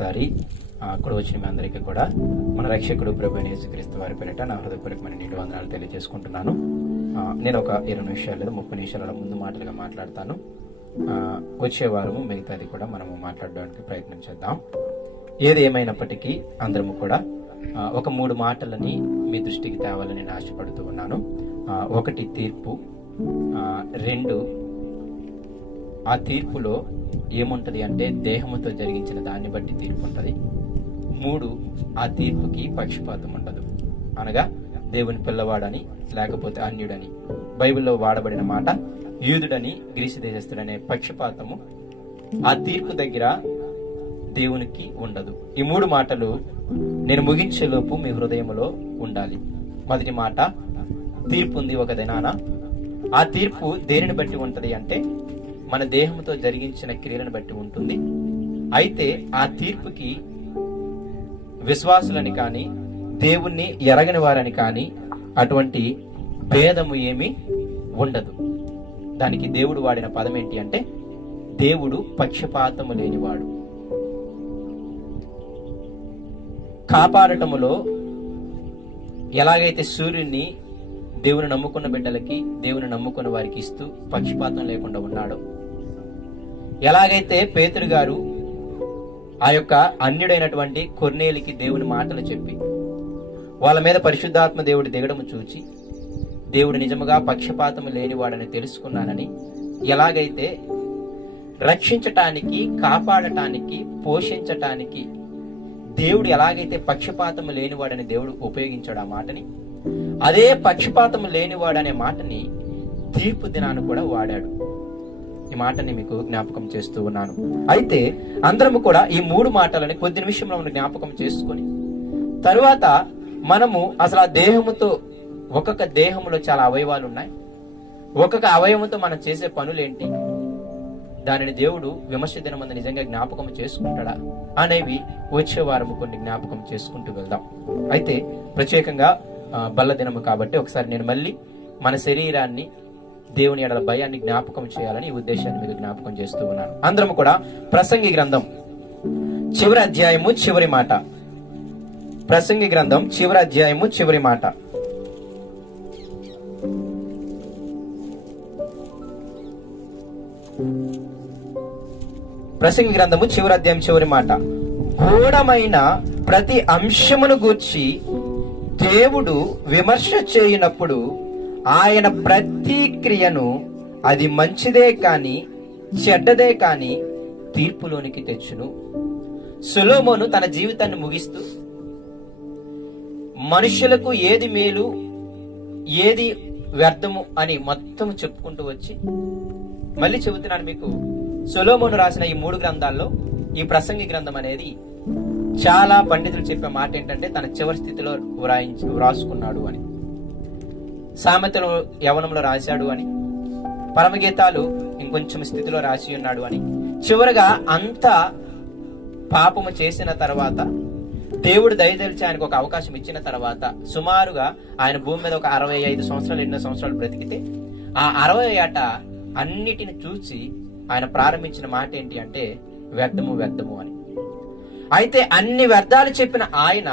మరొకసారి అక్కడ వచ్చిన మీ అందరికీ కూడా మన రక్షకుడు ప్రభువైన యేసుక్రీస్తు వారి పేరిట నా హృదయపూర్వకమైన నిండు వందనాలు తెలియజేసుకుంటున్నాను. నేను ఒక 20 నిమిషాలు లేదా 30 నిమిషాల ముందు మాటలుగా మాట్లాడతాను. వచ్చే వారము మిగతాది కూడా మనము మాట్లాడడానికి ప్రయత్నం చేద్దాం. ఏది ఏమైనప్పటికీ అందరము కూడా ఒక 3 మాటలని మీ దృష్టికి తేవాలని నేను ఆశపడుతూ ఉన్నాను. 1 తీర్పు, 2 ఆ తీర్పులో ఏముంటది అంటే దేహముతో జరిగించిన దాన్ని బట్టి తీర్పు ఉంటది. 3 ఆ తీర్పుకి పక్షపాతం ఉండదు, అనగా దేవుని పిల్లవాడని లేకపోతే అన్యుడని, బైబిల్లో వాడబడిన మాట యూదుడని గ్రీసు దేశస్థుడనే పక్షపాతము ఆ తీర్పు దగ్గర దేవునికి ఉండదు. ఈ 3 మాటలు నేను ముగించేలోపు మీ హృదయంలో ఉండాలి. మొదటి మాట, తీర్పు ఉంది ఒక దినాన. ఆ తీర్పు దేనిని బట్టి ఉంటది అంటే మన దేహంతో జరిగించిన క్రియలను బట్టి ఉంటుంది. అయితే ఆ తీర్పుకి విశ్వాసులని కానీ దేవుణ్ణి ఎరగని వారని కానీ అటువంటి భేదము ఏమీ ఉండదు. దానికి దేవుడు వాడిన పదం ఏంటి అంటే దేవుడు పక్షపాతము లేనివాడు. కాపాడటములో ఎలాగైతే సూర్యుడిని దేవుని నమ్ముకున్న బిడ్డలకి దేవుని నమ్ముకున్న వారికి ఇస్తూ పక్షపాతం లేకుండా ఉన్నాడో, ఎలాగైతే పేతురు గారు ఆ యొక్క అన్యుడైనటువంటి కొర్నేలికి దేవుని మాటలు చెప్పి వాళ్ళ మీద పరిశుద్ధాత్మ దేవుడి దిగడము చూచి దేవుడు నిజముగా పక్షపాతము లేనివాడని తెలుసుకున్నానని, ఎలాగైతే రక్షించటానికి, కాపాడటానికి, పోషించటానికి దేవుడు ఎలాగైతే పక్షపాతము లేనివాడని దేవుడు ఉపయోగించాడు ఆ మాటని, అదే పక్షపాతము లేనివాడనే మాటని తీర్పు దినాన్ని కూడా వాడాడు. ఈ మాటని మీకు జ్ఞాపకం చేస్తూ ఉన్నాను. అయితే అందరము కూడా ఈ 3 మాటలని కొద్ది నిమిషంలో జ్ఞాపకం చేసుకుని తరువాత మనము అసలు ఆ దేహముతో, ఒక్కొక్క దేహంలో చాలా అవయవాలు ఉన్నాయి, ఒక్కొక్క అవయవంతో మనం చేసే పనులేంటి, దానిని దేవుడు విమర్శ దినమందు నిజంగా జ్ఞాపకం చేసుకుంటాడా అనేవి వచ్చే వారము కొన్ని జ్ఞాపకం చేసుకుంటూ వెళ్దాం. అయితే ప్రత్యేకంగా బల్ల దినము కాబట్టి ఒకసారి నేను మళ్ళీ మన శరీరాన్ని దేవుని ఎడల భయాన్ని జ్ఞాపకం చేయాలని ఈ ఉద్దేశాన్ని మీకు జ్ఞాపకం చేస్తూ ఉన్నాను. అందరం కూడా ప్రసంగి గ్రంథం చివరి అధ్యాయము చివరి మాట, ప్రసంగి గ్రంథం చివరి అధ్యాయము చివరి మాట. ప్రసంగి గ్రంథము చివరి అధ్యాయం చివరి మాట, గూఢమైన ప్రతి అంశమును గూర్చి దేవుడు విమర్శ చేయనప్పుడు ఆయన ప్రతిక్రియను అది మంచిదే కాని చెడ్డదే కాని తీర్పులోనికి తెచ్చును. సొలొమోను తన జీవితాన్ని ముగిస్తూ మనుషులకు ఏది మేలు ఏది వ్యర్థము అని మొత్తం చెప్పుకుంటూ వచ్చి, మళ్ళీ చెబుతున్నాను మీకు, సొలొమోను రాసిన ఈ 3 గ్రంథాల్లో ఈ ప్రసంగి గ్రంథం అనేది చాలా పండితులు చెప్పే మాట ఏంటంటే తన చివరి స్థితిలో వ్రాసుకున్నాడు అని, సామెతలు యవనంలో రాశాడు అని, పరమగీతాలు ఇంకొంచెం స్థితిలో రాసి ఉన్నాడు అని, చివరగా అంత పాపము చేసిన తర్వాత దేవుడు దయదలిచి ఆయనకు ఒక అవకాశం ఇచ్చిన తర్వాత సుమారుగా ఆయన భూమి మీద ఒక 65 సంవత్సరాలు, 8 సంవత్సరాలు బ్రతికితే ఆ 60 ఏట అన్నిటిని చూసి ఆయన ప్రారంభించిన మాట ఏంటి అంటే వ్యర్థము వ్యర్థము అని. అయితే అన్ని వ్యర్థాలు చెప్పిన ఆయన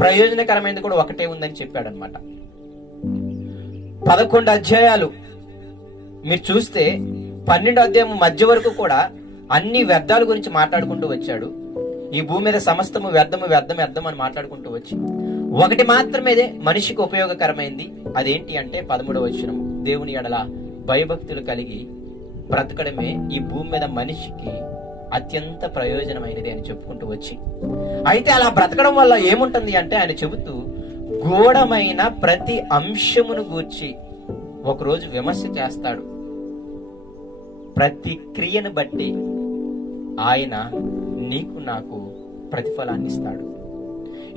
ప్రయోజనకరమైనది కూడా ఒకటే ఉందని చెప్పాడు అనమాట. 11 అధ్యాయాలు మీరు చూస్తే 12వ అధ్యాయం మధ్య వరకు కూడా అన్ని వ్యర్థాల గురించి మాట్లాడుకుంటూ వచ్చాడు. ఈ భూమి మీద సమస్తము వ్యర్థము వ్యర్థం వ్యర్థం అని మాట్లాడుకుంటూ వచ్చి ఒకటి మాత్రమే మనిషికి ఉపయోగకరమైంది, అదేంటి అంటే 13వ వచనం, దేవుని ఎడల భయభక్తులు కలిగి బ్రతకడమే ఈ భూమి మీద మనిషికి అత్యంత ప్రయోజనమైనది అని చెప్పుకుంటూ వచ్చి, అయితే అలా బ్రతకడం వల్ల ఏముంటుంది అంటే ఆయన చెబుతూ గూఢమైన ప్రతి అంశమును గూర్చి ఒకరోజు విమర్శ చేస్తాడు. ప్రతి క్రియను బట్టి ఆయన నీకు నాకు ప్రతిఫలాన్ని ఇస్తాడు.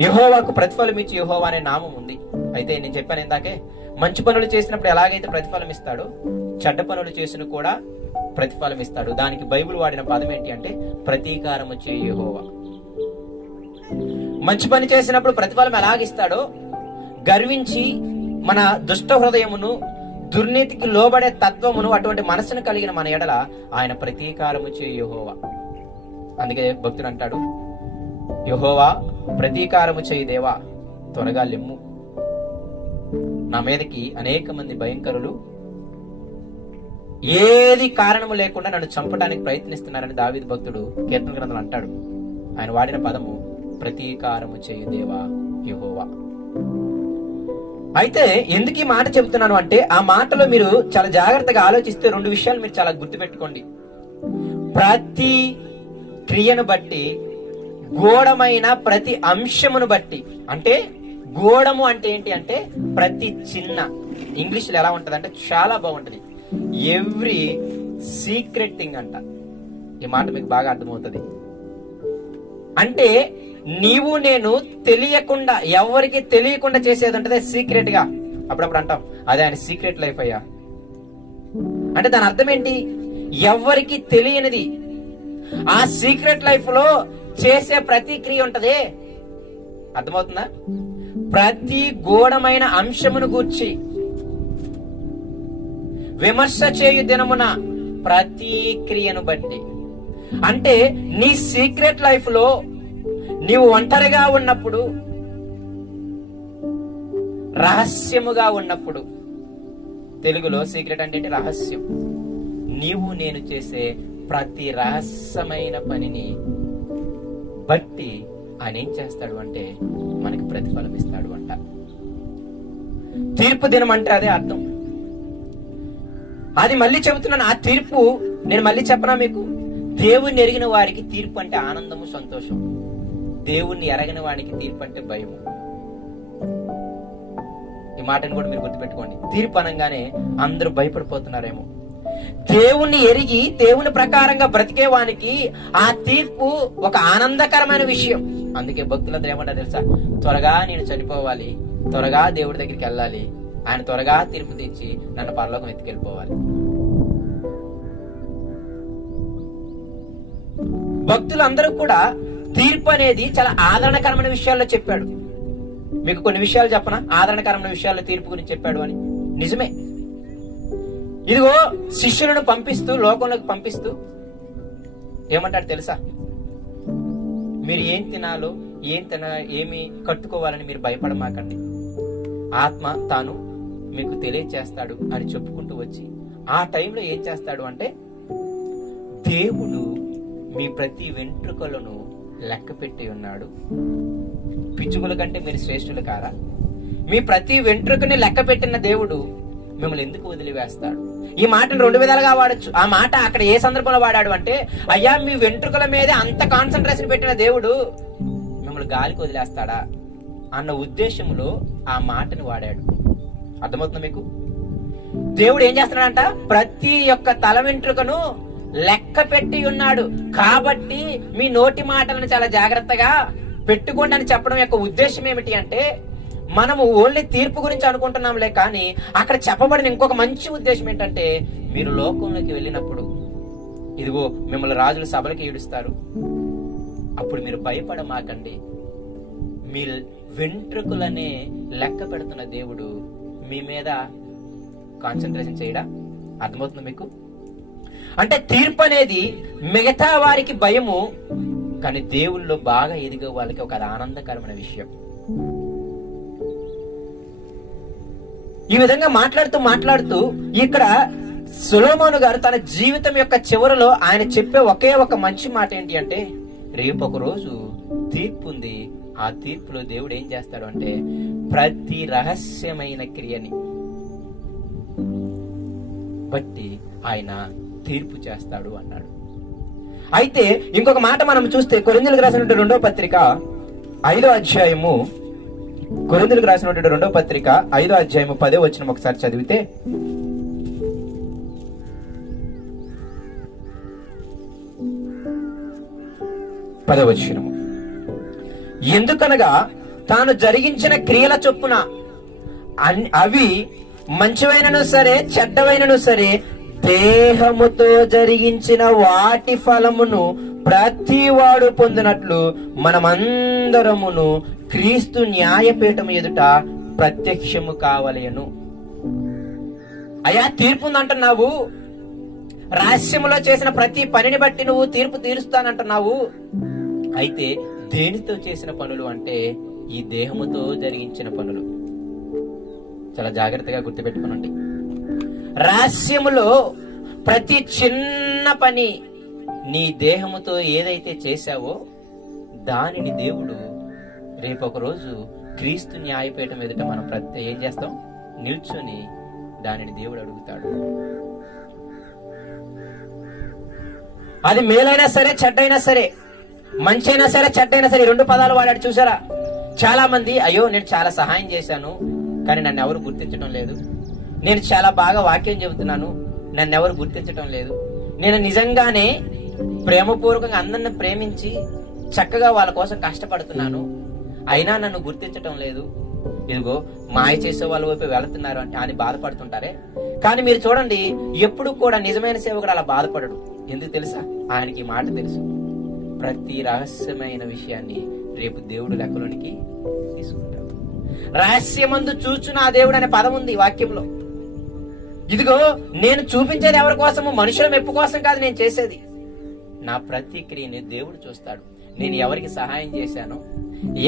యెహోవాకు ప్రతిఫలం ఇచ్చి యెహోవా అనే నామం ఉంది. అయితే నేను చెప్పాను ఇందాకే, మంచి పనులు చేసినప్పుడు ఎలాగైతే ప్రతిఫలం ఇస్తాడో చెడ్డ పనులు చేసిన కూడా ప్రతిఫలం ఇస్తాడు. దానికి బైబిల్ వాడిన పదం ఏంటి అంటే ప్రతీకారము చేయు యెహోవా. మంచి పని చేసినప్పుడు ప్రతిఫలం ఎలాగిస్తాడో, గర్వించి మన దుష్ట హృదయమును, దుర్నీతికి లోబడే తత్వమును, అటువంటి మనసును కలిగిన మన ఎడల ఆయన ప్రతీకారము చేయు యెహోవా. అందుకే భక్తుడు అంటాడు, యెహోవా ప్రతీకారము చేయి దేవా, త్వరగా లెమ్ము, నా మీదకి అనేక మంది భయంకరులు ఏది కారణము లేకుండా నన్ను చంపడానికి ప్రయత్నిస్తున్నారని దావీదు భక్తుడు కీర్తన గ్రంథంలో అంటాడు. ఆయన వాడిన పదము ప్రతీకారము చేయు దేవా యెహోవా. అయితే ఎందుకు ఈ మాట చెబుతున్నాను అంటే, ఆ మాటలో మీరు చాలా జాగ్రత్తగా ఆలోచిస్తే రెండు విషయాలు మీరు చాలా గుర్తుపెట్టుకోండి. ప్రతి క్రియను బట్టి, గూఢమైన ప్రతి అంశమును బట్టి, అంటే గూఢము అంటే ఏంటి అంటే ప్రతి చిన్న, ఇంగ్లీష్ లో ఎలా ఉంటది అంటే చాలా బాగుంటది, ఎవ్రీ సీక్రెట్ థింగ్ అంట. ఈ మాట మీకు బాగా అర్థమవుతుంది. అంటే నీవు నేను తెలియకుండా, ఎవరికి తెలియకుండా చేసేది ఉంటది సీక్రెట్ గా. అప్పుడప్పుడు అంటాం అదే ఆయన సీక్రెట్ లైఫ్ అయ్యా అంటే దాని అర్థం ఏంటి? ఎవరికి తెలియనిది. ఆ సీక్రెట్ లైఫ్ లో చేసే ప్రతి క్రియ ఉంటదే, అర్థమవుతుందా? ప్రతి గూఢమైన అంశమును గూర్చి విమర్శ చేయు దినమున ప్రతి క్రియను బట్టి. అంటే నీ సీక్రెట్ లైఫ్ లో నీవు ఒంటరిగా ఉన్నప్పుడు, రహస్యముగా ఉన్నప్పుడు, తెలుగులో సీక్రెట్ అంటే రహస్యం, నీవు నేను చేసే ప్రతి రహస్యమైన పనిని బట్టి ఆయన ఏం చేస్తాడు అంటే మనకి ప్రతిఫలం ఇస్తాడు అంట. తీర్పు దినం అంటే అదే అర్థం. అది మళ్ళీ చెబుతున్నాను, ఆ తీర్పు నేను మళ్ళీ చెప్పనా మీకు? దేవుణ్ణి ఎరిగిన వారికి తీర్పు అంటే ఆనందము, సంతోషం. దేవుణ్ణి ఎరగని వాడికి తీర్పు అంటే భయము. ఈ మాటను కూడా మీరు గుర్తుపెట్టుకోండి. తీర్పు అనగానే అందరూ భయపడిపోతున్నారేమో. దేవుణ్ణి ఎరిగి దేవుని ప్రకారంగా బ్రతికే వానికి ఆ తీర్పు ఒక ఆనందకరమైన విషయం. అందుకే భక్తులందరూ ఏమంటారు తెలుసా? త్వరగా నేను చనిపోవాలి, త్వరగా దేవుడి దగ్గరికి వెళ్ళాలి, ఆయన త్వరగా తీర్పు తెచ్చి నన్ను పరలోకం ఎత్తుకెళ్ళిపోవాలి. భక్తులందరూ కూడా తీర్పు అనేది చాలా ఆదరణకరమైన విషయాల్లో చెప్పాడు. మీకు కొన్ని విషయాలు చెప్పనా? ఆదరణకరమైన విషయాల్లో తీర్పు గురించి చెప్పాడు అని. నిజమే. ఇదిగో శిష్యులను పంపిస్తూ, లోకంలోకి పంపిస్తూ ఏమంటాడు తెలుసా? మీరు ఏం తినాలో, ఏమి కట్టుకోవాలని మీరు భయపడమాకండి, ఆత్మ తాను మీకు తెలియచేస్తాడు అని చెప్పుకుంటూ వచ్చి ఆ టైంలో ఏం చేస్తాడు అంటే, దేవుడు మీ ప్రతి వెంట్రుకలను లెక్క పెట్టి ఉన్నాడు, పిచ్చుకల కంటే మీరు శ్రేష్ఠులు కారా? మీ ప్రతి వెంట్రుకని లెక్క పెట్టిన దేవుడు మిమ్మల్ని ఎందుకు వదిలివేస్తాడు? ఈ మాటను రెండు విధాలుగా వాడచ్చు. ఆ మాట అక్కడ ఏ సందర్భంలో వాడాడు అంటే, అయ్యా మీ వెంట్రుకల మీదే అంత కాన్సన్ట్రేషన్ పెట్టిన దేవుడు మిమ్మల్ని గాలికి వదిలేస్తాడా అన్న ఉద్దేశంలో ఆ మాటను వాడాడు. అర్థమవుతుందా మీకు? దేవుడు ఏం చేస్తున్నాడంట? ప్రతి ఒక్క తల వెంట్రుకను లెక్క పెట్టి ఉన్నాడు. కాబట్టి మీ నోటి మాటలను చాలా జాగ్రత్తగా పెట్టుకోండి అని చెప్పడం యొక్క ఉద్దేశం ఏమిటి అంటే, మనము ఓన్లీ తీర్పు గురించి అనుకుంటున్నాంలే, కానీ అక్కడ చెప్పబడిన ఇంకొక మంచి ఉద్దేశం ఏంటంటే, మీరు లోకంలోకి వెళ్ళినప్పుడు ఇదిగో మిమ్మల్ని రాజుల సభలకి ఈడుస్తారు, అప్పుడు మీరు భయపడమాకండి, మీ వెంట్రుకలనే లెక్క పెడుతున్న దేవుడు మీ మీద కాన్సన్ట్రేషన్ చేయడా? అర్థమవుతుంది మీకు? అంటే తీర్పు అనేది మిగతా వారికి భయము, కానీ దేవుళ్ళలో బాగా ఎదిగే వాళ్ళకి ఒక ఆనందకరమైన విషయం. ఈ విధంగా మాట్లాడుతూ ఇక్కడ సొలొమోను గారు తన జీవితం యొక్క చివరిలో ఆయన చెప్పే ఒకే ఒక మంచి మాట ఏంటి అంటే, రేపు ఒక రోజు తీర్పు ఉంది, ఆ తీర్పులో దేవుడు ఏం చేస్తాడు అంటే ప్రతి రహస్యమైన క్రియని బట్టి ఆయన తీర్పు చేస్తాడు అన్నాడు. అయితే ఇంకొక మాట మనం చూస్తే కొరింథీయులకు రాసినటువంటి 2వ పత్రిక 5వ అధ్యాయము, కొరింథీయులకు రాసినటువంటి 2వ పత్రిక 5వ అధ్యాయము 10వ వచనం ఒకసారి చదివితే, పదవచనము, ఎందుకనగా తాను జరిగించిన క్రియల చొప్పున అవి మంచివైనను సరే చెడ్డవైనను సరే దేహముతో జరిగించిన వాటి ఫలమును ప్రతివాడు పొందినట్లు మనమందరమును క్రీస్తు న్యాయపీఠము ఎదుట ప్రత్యక్షము కావలేను. అయ్యా తీర్పు ఉందంటున్నావు, రహస్యములో చేసిన ప్రతి పనిని బట్టి నువ్వు తీర్పు తీరుస్తానంటున్నావు. అయితే దేనితో చేసిన పనులు అంటే ఈ దేహముతో జరిగించిన పనులు. చాలా జాగ్రత్తగా గుర్తుపెట్టుకోనండి. రహస్యములో ప్రతి చిన్న పని నీ దేహముతో ఏదైతే చేశావో దానిని దేవుడు రేపు ఒక రోజు క్రీస్తు న్యాయపీఠం ఎదుట మనం ఏం చేస్తాం? నిల్చొని దానిని దేవుడు అడుగుతాడు. అది మేలైనా సరే, చెడ్డైనా సరే, మంచి అయినా సరే, చెడ్డైనా సరే, 2 పదాలు వాడాడు చూసారా? చాలా మంది అయ్యో నేను చాలా సహాయం చేశాను కానీ నన్ను ఎవరు గుర్తించడం లేదు, నేను చాలా బాగా వాక్యం చెబుతున్నాను నన్ను ఎవరు గుర్తించడం లేదు, నేను నిజంగానే ప్రేమపూర్వకంగా అందరిని ప్రేమించి చక్కగా వాళ్ళ కోసం కష్టపడుతున్నాను అయినా నన్ను గుర్తించటం లేదు, ఇదిగో మాయ చేసే వాళ్ళ వైపు వెళుతున్నారు అంటే అని బాధపడుతుంటారే. కానీ మీరు చూడండి, ఎప్పుడు కూడా నిజమైన సేవకుడు అలా బాధపడడు. ఎందుకు తెలుసా? ఆయనకి ఈ మాట తెలుసు, ప్రతి రహస్యమైన విషయాన్ని రేపు దేవుడు లెక్కలోనికి తీసుకుంటాడు. రహస్యమందు చూచున ఆ దేవుడు అనే పదం ఉంది వాక్యంలో. ఇదిగో నేను చూపించేది ఎవరి కోసము? మనుషుల మెప్పు కోసం కాదు నేను చేసేది. నా ప్రతి క్రియని దేవుడు చూస్తాడు. నేను ఎవరికి సహాయం చేశాను,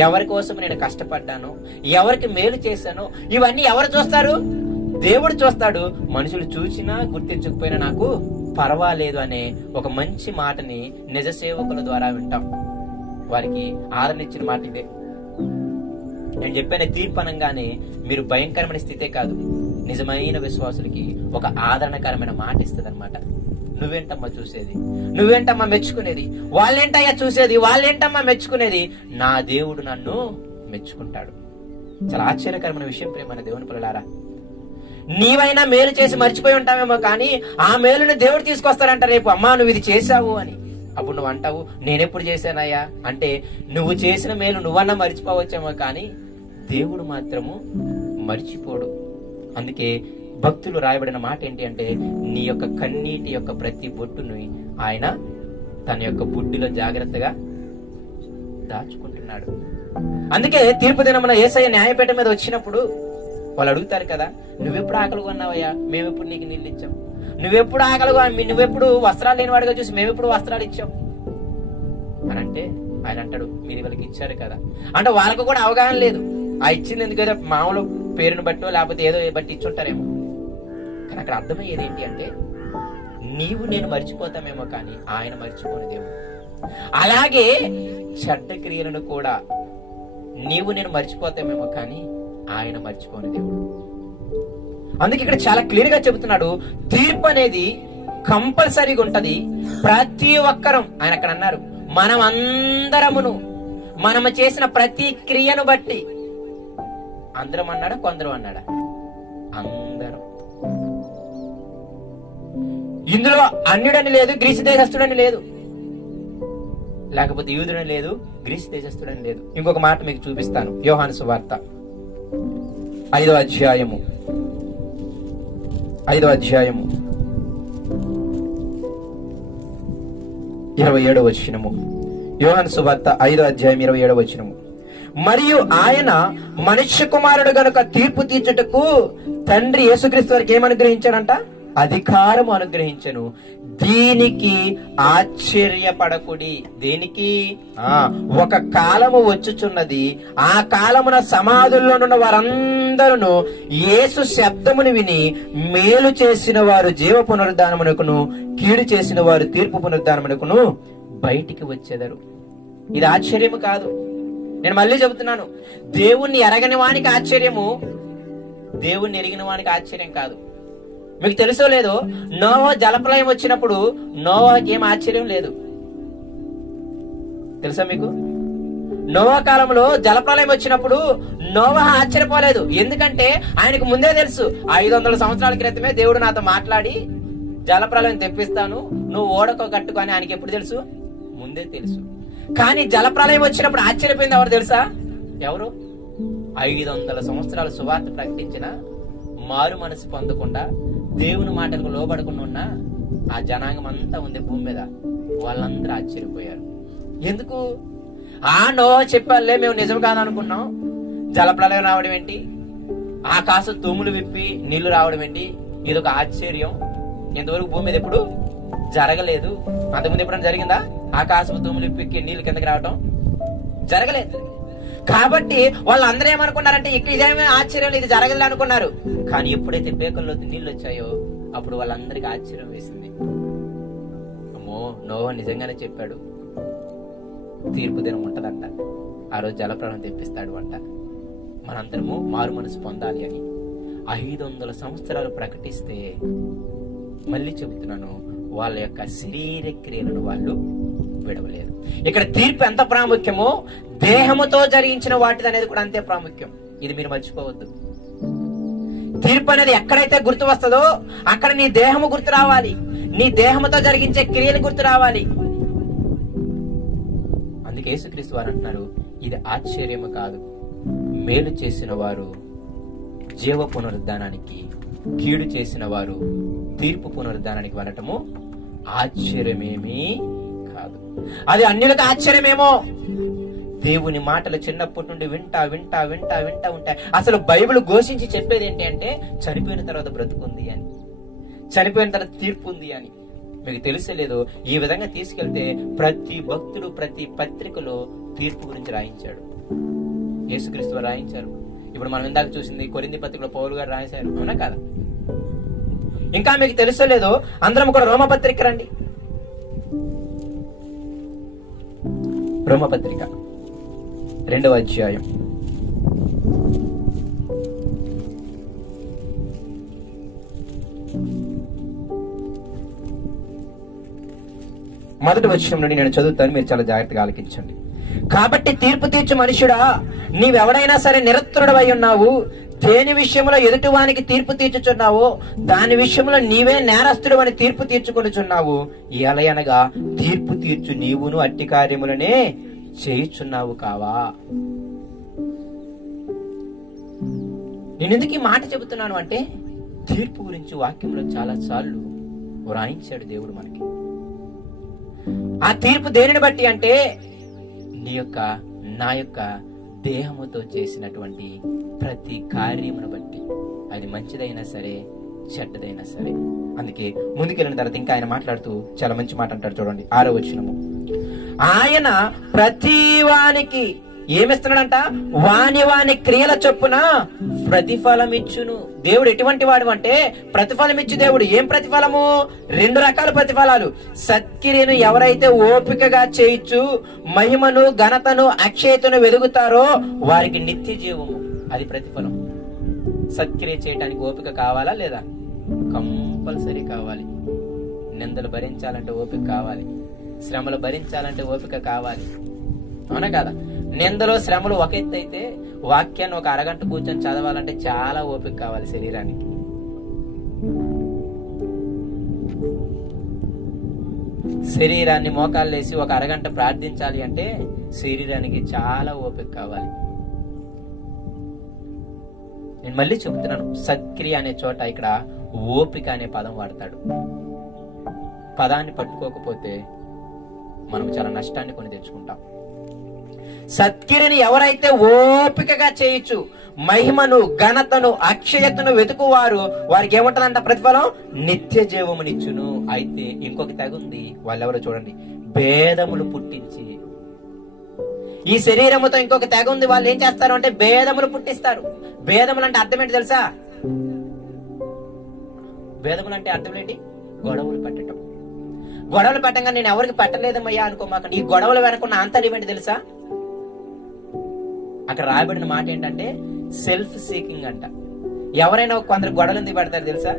ఎవరి కోసం నేను కష్టపడ్డాను, ఎవరికి మేలు చేశాను, ఇవన్నీ ఎవరు చూస్తారు? దేవుడు చూస్తాడు. మనుషులు చూసినా గుర్తించకపోయినా నాకు పర్వాలేదు అనే ఒక మంచి మాటని నిజ సేవకుల ద్వారా వింటాం. వారికి ఆదరణ ఇచ్చిన మాట ఇదే. నేను చెప్పిన తీర్పు అనగానే మీరు భయంకరమైన స్థితే కాదు, నిజమైన విశ్వాసులకి ఒక ఆదరణకరమైన మాట ఇస్తుంది అనమాట. నువ్వేంటమ్మా చూసేది, నువ్వేంటమ్మా మెచ్చుకునేది, వాళ్ళేంటయ్యా చూసేది, వాళ్ళేంటమ్మా మెచ్చుకునేది, నా దేవుడు నన్ను మెచ్చుకుంటాడు. చాలా ఆశ్చర్యకరమైన విషయం ప్రియమైన దేవుని పిల్లలారా. నీవైనా మేలు చేసి మర్చిపోయి ఉంటావేమో కానీ ఆ మేలుని దేవుడు తీసుకొస్తాడంట రేపు. అమ్మా నువ్వు ఇది చేశావు అని. అప్పుడు నువ్వు అంటావు నేనెప్పుడు చేశానయ్యా అంటే, నువ్వు చేసిన మేలు నువ్వన్నా మర్చిపోవచ్చేమో కానీ దేవుడు మాత్రము మర్చిపోడు. అందుకే భక్తులు రాయబడిన మాట ఏంటి అంటే, నీ యొక్క కన్నీటి యొక్క ప్రతి బొట్టుని ఆయన తన యొక్క బుడ్డిలో జాగ్రత్తగా దాచుకుంటున్నాడు. అందుకే తీర్పు దినమున యేసయ్య న్యాయపీఠం మీద వచ్చినప్పుడు వాళ్ళు అడుగుతారు కదా, నువ్వెప్పుడు ఆకలి కొన్నావయ్యా, మేమెప్పుడు నీకు నీళ్ళు ఇచ్చాం, నువ్వెప్పుడు ఆకలిగా, నువ్వెప్పుడు వస్త్రాలు లేని వాడిగా చూసి మేమెప్పుడు వస్త్రాలు ఇచ్చాం అని అంటే ఆయన అంటాడు మీరు వాళ్ళకి ఇచ్చారు కదా. అంటే వాళ్ళకు కూడా అవగాహన లేదు, ఆ ఇచ్చింది ఎందుకంటే మామూలు పేరును బట్టో లేకపోతే ఏదో బట్టి ఇచ్చుంటారేమో. కానీ అక్కడ అర్థమయ్యేది ఏంటి అంటే, నీవు నేను మర్చిపోతామేమో కానీ ఆయన మర్చిపోని దేవుడు. అలాగే చెడ్డ క్రియలను కూడా నీవు నేను మర్చిపోతామేమో కానీ ఆయన మర్చిపోని దేవుడు. అందుకే ఇక్కడ చాలా క్లియర్ గా చెబుతున్నాడు, తీర్పు అనేది కంపల్సరీగా ఉంటది. ప్రతి ఒక్కరం, ఆయన అక్కడ అన్నారు, మనం అందరమును మనము చేసిన ప్రతి క్రియను బట్టి. అందరం అన్నాడా, కొందరు అన్నాడా? అందరం. ఇందులో అన్యుడని లేదు, గ్రీసు దేశస్తుడని లేదు, లేకపోతే యూదుడని లేదు, గ్రీసు దేశస్తుడని లేదు. ఇంకొక మాట మీకు చూపిస్తాను. యోహాను సువార్త 5వ అధ్యాయము 27వ వచనము. యోహాను సువార్త 5వ అధ్యాయం 27వ వచనము. మరియు ఆయన మనుష్య కుమారుడు గనుక తీర్పు తీర్చుటకు తండ్రి యేసుక్రీస్తు వారికి ఏమనుగ్రహించాడంట? అధికారం అనుగ్రహించను. దీనికి ఆశ్చర్యపడకుడి. దేనికి? ఒక కాలము వచ్చుచున్నది, ఆ కాలమున సమాధుల్లోనున్న వారందరూ యేసు శబ్దమును విని మేలు చేసిన వారు జీవ పునరుద్ధానమునకును, కీడు చేసిన వారు తీర్పు పునరుద్ధానమునకును బయటికి వచ్చేదరు. ఇది ఆశ్చర్యము కాదు. నేను మళ్ళీ చెబుతున్నాను, దేవుణ్ణి ఎరగని వానికి ఆశ్చర్యము, దేవుణ్ణి ఎరిగిన వానికి ఆశ్చర్యం కాదు. మీకు తెలుసో లేదో, నోవా జలప్రలయం వచ్చినప్పుడు నోవాకి ఏం ఆశ్చర్యం లేదు. తెలుసా మీకు? నోవా కాలంలో జలప్రలయం వచ్చినప్పుడు నోవా ఆశ్చర్యపోలేదు. ఎందుకంటే ఆయనకు ముందే తెలుసు, 500 సంవత్సరాల క్రితమే దేవుడు నాతో మాట్లాడి జలప్రలయం తెప్పిస్తాను, నువ్వు ఓడకో కట్టుకొని. ఆయనకి ఎప్పుడు తెలుసు? ముందే తెలుసు. కానీ జలప్రలయం వచ్చినప్పుడు ఆశ్చర్యపోయింది ఎవరు తెలుసా? ఎవరు? 500 సంవత్సరాలు సువార్త ప్రకటించిన, మారు మనసు పొందకుండా దేవుని మాటలకు లోబడకుండా ఉన్న ఆ జనాంగం అంతా ఉంది భూమి మీద, వాళ్ళందరూ ఆశ్చర్యపోయారు. ఎందుకు? నోవా చెప్పాలే, మేము నిజం కాదనుకున్నాం, జలప్రలయం రావడం ఏంటి, ఆకాశం తూములు విప్పి నీళ్లు రావడం ఏంటి, ఇదొక ఆశ్చర్యం, ఇంతవరకు భూమి మీద ఎప్పుడు జరగలేదు. అంతకుముందు ఎప్పుడైనా జరిగిందా? ఆకాశపు తూములు పిక్కి నీళ్ళు కిందకి రావటం జరగలేదు. కాబట్టి వాళ్ళందరూ ఏమనుకున్నారంటే ఇదేమీ ఆశ్చర్యం, ఇది జరగలేదు అనుకున్నారు. కానీ ఎప్పుడైతే పేకల్లో నీళ్ళు వచ్చాయో అప్పుడు వాళ్ళందరికీ ఆశ్చర్యం వేసింది. అమ్మో, నోవా నిజంగానే చెప్పాడు, తీర్పు దినం ఉంటదంట, ఆ రోజు జలప్రళయం తెప్పిస్తాడు అంట, మనందరము మారు మనసు పొందాలి అని 500 సంవత్సరాలు ప్రకటిస్తే, మళ్ళీ చెబుతున్నాను, వాళ్ళ యొక్క శరీర క్రియలను వాళ్ళు విడవలేదు. ఇక్కడ తీర్పు ఎంత ప్రాముఖ్యమో దేహముతో జరిగించిన వాటిది అనేది కూడా అంతే ప్రాముఖ్యం. ఇది మీరు మర్చిపోవద్దు. తీర్పు అనేది ఎక్కడైతే గుర్తు వస్తుందో అక్కడ నీ దేహము గుర్తు రావాలి, నీ దేహముతో జరిగించే క్రియలు గుర్తు రావాలి. అందుకే యేసుక్రీస్తు వారు అంటున్నారు, ఇది ఆశ్చర్యము కాదు, మేలు చేసిన వారు జీవ పునరుద్ధానానికి, కీడు చేసిన వారు తీర్పు పునరుద్ధానానికి వెళ్ళటము ఆశ్చర్యమేమీ కాదు. అది అన్యులకు ఆశ్చర్యమేమో. దేవుని మాటలు చిన్నప్పటి నుండి వింటా వింటా వింటా వింటా ఉంటాయి. అసలు బైబిల్ ఘోషించి చెప్పేది ఏంటి అంటే చనిపోయిన తర్వాత బ్రతుకుంది అని, చనిపోయిన తర్వాత తీర్పు ఉంది అని. మీకు తెలిసలేదు, ఈ విధంగా తీసుకెళ్తే ప్రతి భక్తుడు ప్రతి పత్రికలో తీర్పు గురించి రాయించాడు. యేసుక్రీస్తు రాయించారు. ఇప్పుడు మనం ఇందాక చూసింది కొరింథీ పత్రికలో పౌలు గారు రాయించారు, అవునా కదా? ఇంకా మీకు తెలుసలేదు, అందరం కూడా రోమపత్రిక రండి. రోమపత్రిక 2వ అధ్యాయం 1వ వచనం నుండి నేను చదువుతాను, మీరు చాలా జాగ్రత్తగా ఆలకించండి. కాబట్టి తీర్పు తీర్చు మనుషుడా, నీవెవడైనా సరే నిరత్తుడవై ఉన్నావు. దేని విషయంలో ఎదుటివానికి తీర్పు తీర్చుచున్నావో దాని విషయంలో నీవే నేరస్తుడు అని తీర్పు తీర్చుకొనుచున్నావు. ఎలయనగా తీర్పు తీర్చు నీవును అట్టి కార్యములనే చేయుచున్నావు కావా? నేనెందుకు ఈ మాట చెబుతున్నాను అంటే, తీర్పు గురించి వాక్యంలో చాలా సార్లు వ్రాయించాడు దేవుడు మనకి. ఆ తీర్పు దేనిని బట్టి అంటే, నీ యొక్క నా యొక్క దేహముతో చేసినటువంటి ప్రతి కార్యమును బట్టి, అది మంచిదైనా సరే చెడ్డదైనా సరే. అందుకే ముందుకెళ్ళిన తర్వాత ఇంకా ఆయన మాట్లాడుతూ చాలా మంచి మాట అంటాడు, చూడండి 6వ వచనము. ఆయన ప్రతి వానికి ఏమిస్తున్నాడంట? వాని క్రియల చొప్పున ప్రతిఫలం ఇచ్చును. దేవుడు ఎటువంటి వాడు అంటే ప్రతిఫలం ఇచ్చు దేవుడు. ఏం ప్రతిఫలము? 2 రకాల ప్రతిఫలాలు. సత్క్రియను ఎవరైతే ఓపికగా చేయొచ్చు, మహిమను ఘనతను అక్షయతను వెదుగుతారో వారికి నిత్య జీవము, అది ప్రతిఫలం. సత్క్రియ చేయడానికి ఓపిక కావాలా లేదా? కంపల్సరీ కావాలి. నిందలు భరించాలంటే ఓపిక కావాలి, శ్రమలు భరించాలంటే ఓపిక కావాలి, అవునా కదా? నిందలో శ్రమలు ఒక ఎత్తు అయితే వాక్యాన్ని ఒక అరగంట కూర్చొని చదవాలంటే చాలా ఓపిక కావాలి శరీరానికి. శరీరాన్ని మోకాళ్ళేసి ఒక అరగంట ప్రార్థించాలి అంటే శరీరానికి చాలా ఓపిక కావాలి. నేను మళ్ళీ చెబుతున్నాను, సత్క్రియ అనే చోట ఇక్కడ ఓపిక అనే పదం వాడతాడు. పదాన్ని పట్టుకోకపోతే మనం చాలా నష్టాన్ని కొని తెచ్చుకుంటాం. సత్క్రియని ఎవరైతే ఓపికగా చేయొచ్చు, మహిమను ఘనతను అక్షయతను వెతుకువారు వారికి ఏముంటదంట? ప్రతిఫలం నిత్య జీవమునిచ్చును. అయితే ఇంకొక తెగుంది, వాళ్ళెవరో చూడండి, భేదములు పుట్టించి. ఈ శరీరముతో ఇంకొక తెగ ఉంది, వాళ్ళు ఏం చేస్తారు అంటే భేదములు పుట్టిస్తారు. భేదములు అంటే అర్థం ఏంటి తెలుసా? భేదములు అంటే అర్థం ఏంటి? గొడవలు పెట్టడం. గొడవలు పెట్టంగా నేను ఎవరికి పెట్టలేదమ్మయ్యా అనుకోమాకండి. ఈ గొడవలు వెనకున్న ఆంతర్యం ఏంటి తెలుసా? అక్కడ రాయబడిన మాట ఏంటంటే సెల్ఫ్ సీకింగ్ అంట. ఎవరైనా కొందరు గొడవలు ఎందుకు పెడతారు తెలుసా?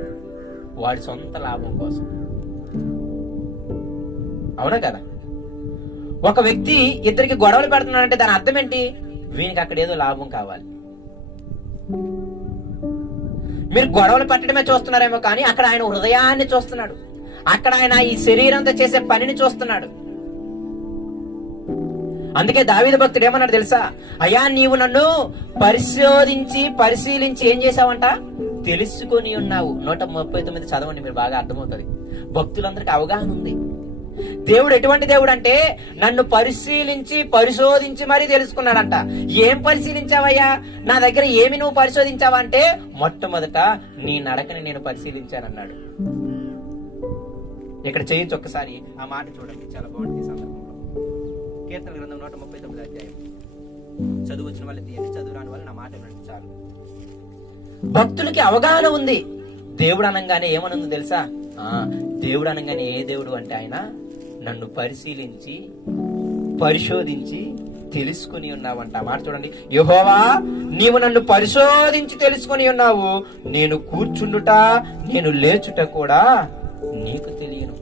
వాడి సొంత లాభం కోసం, అవునా కదా? ఒక వ్యక్తి ఇద్దరికి గొడవలు పెడుతున్నాడంటే దాని అర్థం ఏంటి? వీనికి అక్కడ ఏదో లాభం కావాలి. మీరు గొడవలు పెట్టడమే చూస్తున్నారేమో కానీ అక్కడ ఆయన హృదయాన్ని చూస్తున్నాడు, అక్కడ ఆయన ఈ శరీరంతో చేసే పనిని చూస్తున్నాడు. అందుకే దావీదు భక్తుడు ఏమన్నాడు తెలుసా? అయ్యా, నీవు నన్ను పరిశీలించి ఏం చేసావంట? తెలుసుకొని ఉన్నావు. 139 చదవండి, మీరు బాగా అర్థమవుతుంది. భక్తులందరికీ అవగాహన ఉంది. దేవుడు ఎటువంటి దేవుడు అంటే నన్ను పరిశోధించి మరీ తెలుసుకున్నాడంట. ఏం పరిశీలించావయ్యా? నా దగ్గర ఏమి నువ్వు పరిశోధించావా అంటే, మొట్టమొదట నీ నడకని నేను పరిశీలించానన్నాడు. ఇక్కడ చేయొచ్చు ఒక్కసారి ఆ మాట చూడండి, చాలా బాగుంటుంది ఈ సందర్భంలో. కీర్తన గ్రంథం 139 అధ్యాయం. చదువు వచ్చిన వాళ్ళు తీయండి, చదువు రాని వాళ్ళు నా మాట వినండి చాలు. భక్తులకి అవగాహన ఉంది. దేవుడు అనగానే ఏమనుంది తెలుసా? దేవుడు అనగానే ఏ దేవుడు అంటే ఆయన నన్ను పరిశీలించి పరిశోధించి తెలుసుకుని ఉన్నావంట. మాట చూడండి, యెహోవా నీవు నన్ను పరిశోధించి తెలుసుకుని ఉన్నావు, నేను కూర్చుండుట నేను లేచుట కూడా నీకు తెలియను.